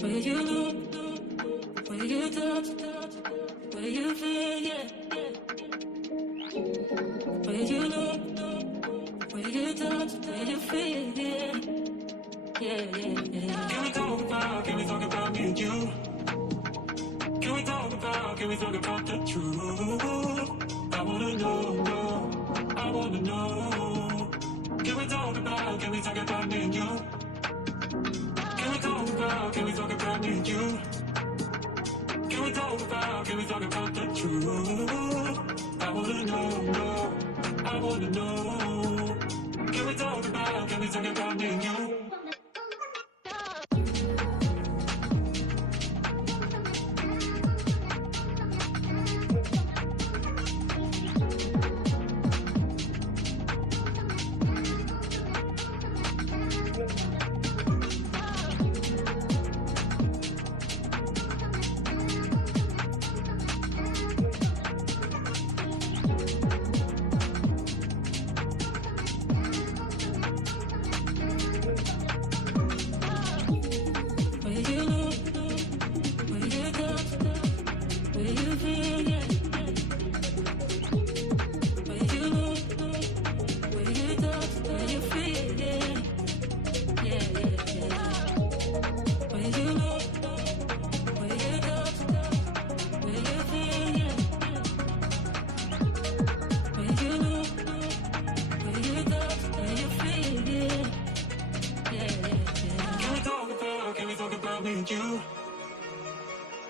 Where you look, where you touch, where you feel, yeah. Where you look, where you touch, where you feel, yeah. Yeah, yeah, yeah. Can we talk about me and you? Can we talk about the truth? I wanna know, I wanna know. Can we talk about me and you? Can we talk about me and you? Can we talk about the truth? I wanna know, I wanna know. Can we talk about me and you?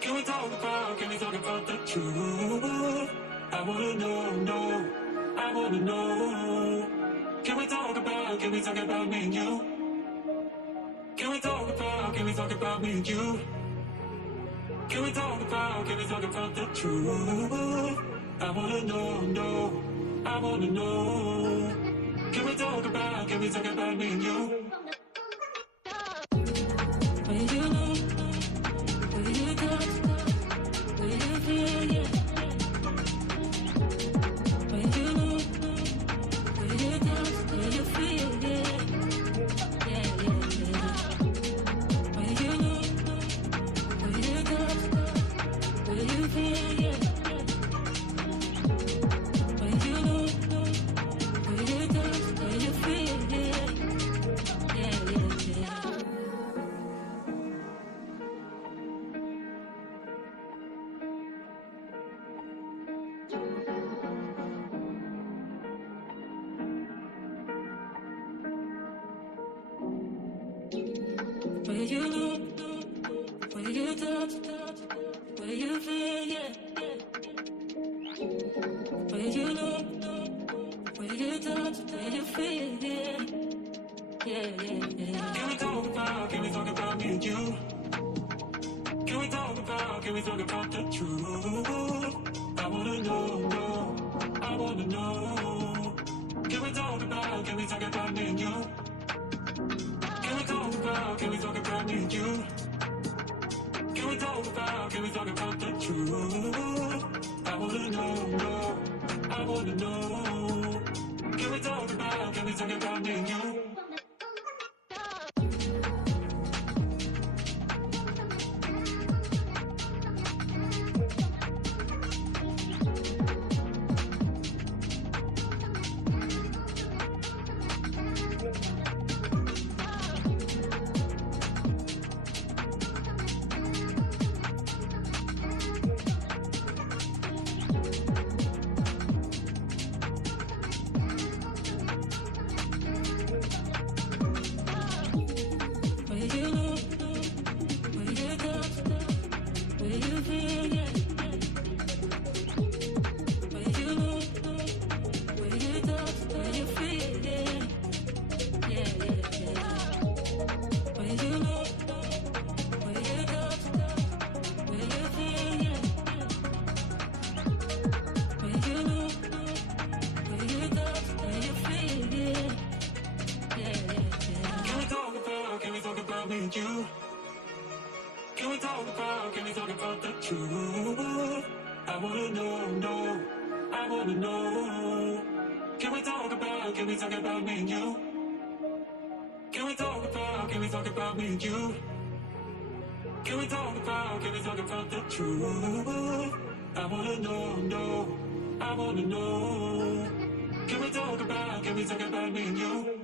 Can we talk about the truth? I wanna know, I wanna know. Can we talk about me and you? Can we talk about me and you? Can we talk about the truth? I wanna know, I wanna know. Can we talk about me and you? Where you look, where you touch, where you feel, yeah. Where you look, where you touch, where you feel, yeah. Yeah, yeah, yeah. Where you look, where you touch, where you feel, yeah. Where you look, where you touch, where you feel, yeah. Yeah, yeah, yeah. Where you look, where you touch, where you feel, yeah. Where you look, where you touch, where you feel, yeah. Yeah, yeah, yeah. Can we talk about me and you? Can we talk about the truth? I wanna know, I wanna know. Can we talk about me and you? Can we talk about me and you? Can we talk about the truth? I wanna know, I wanna know. Can we talk about me and you? Can we talk about the truth? I wanna know, I wanna know. Can we talk about me and you? Can we talk about me and you? can we talk about the truth? I wanna know, no, I wanna know. Can we talk about me and you?